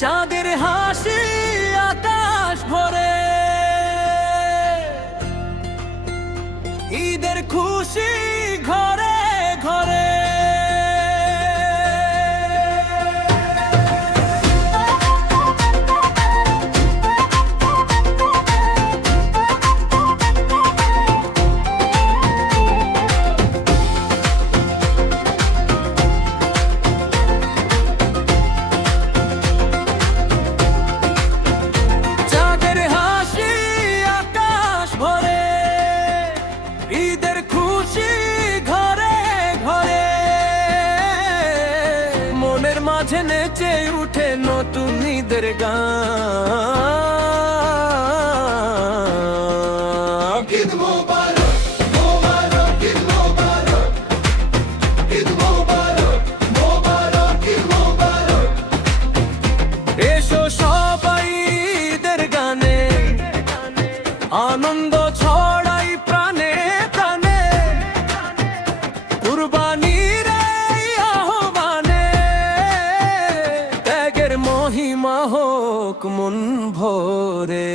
চাঁদের হাসি আকাশ ভরে, ঈদের খুশি ঘরে ঘরে। ঈদের খুশি ঘরে ঘরে, মনের মাঝে নেচে উঠে নতুন ঈদের গান। ঈদ মোবারক মোবারক ঈদ মোবারক, ঈদ মোবারক মোবারক ঈদ মোবারক। এসো সবাই ঈদের গানে আনন্দ ছড়াই প্রাণে প্রাণে, কুরবানির এই আহ্বানে ত্যাগের মহিমা হোক মন ভরে।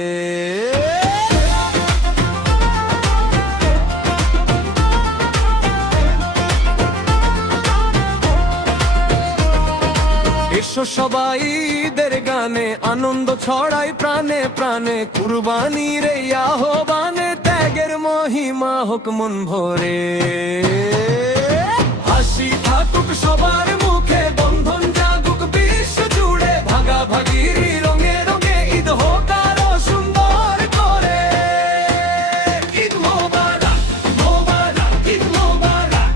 এসো সবাই ঈদের গানে আনন্দ ছড়াই প্রাণে প্রাণে, কুরবানির এই আহ্বানে ত্যাগের মহিমা হোক মন ভরে। হাসি থাকুক সবার মুখে, বন্ধন জাগুক বিশ্ব জুড়ে, ভাগাভাগির রঙে রঙে ঈদ হোক আরো সুন্দর করে। ঈদ মোবারক মোবারক ঈদ মোবারক,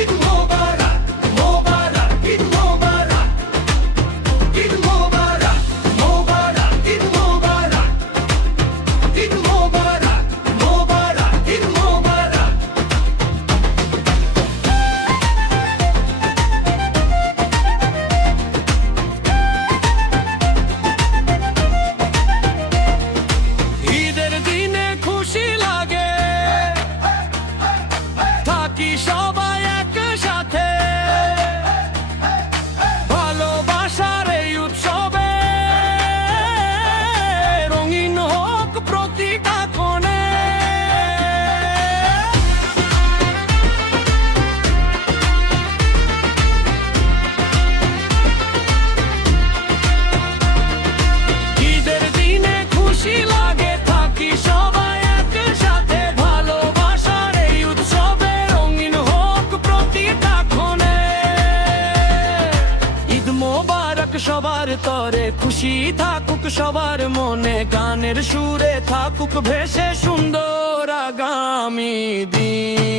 ঈদ মোবারক মোবারক ঈদ মোবারক, ঈদ মোবারক মোবারক ঈদ মোবারক, ঈদ মোবারক মোবারক ঈদ মোবারক। ঈদের দিনে খুশি লাগে, থাকি সবাই একসাথে, ভালোবাসার এই উৎসবে রঙিন হোক প্রতিটা কোণে। ঈদের দিনে খুশি লাগে, থাকি সবাই একসাথে, ভালোবাসার এই উৎসবে রঙিন হোক প্রতিটা ক্ষণে। ঈদ মোবারক সবার তরে, খুশি থাকুক সবার মনে, গানের সুরে থাকুক ভেসে সুন্দর আগামী দিন।